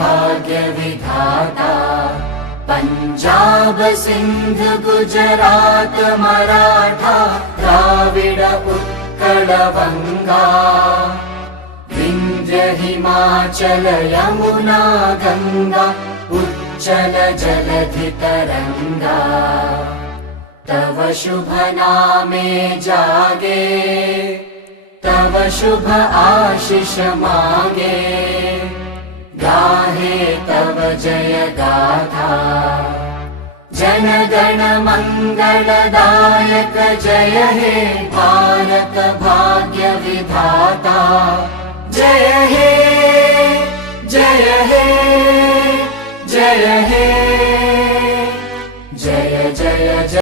भाग्य विधाता पंजाब सिंध गुजरात मराठा द्राविड उत्कल बंगा विंध्य हिमाचल यमुना गंगा उच्चल जलधि तरंगा तव शुभ नामे जागे तव शुभ आशीष मागे गाहे तव जय गाथा जन गण मंगलदायक जय हे भारत भाग्य विधाता जय हे जय हे जय हे जय जय जय।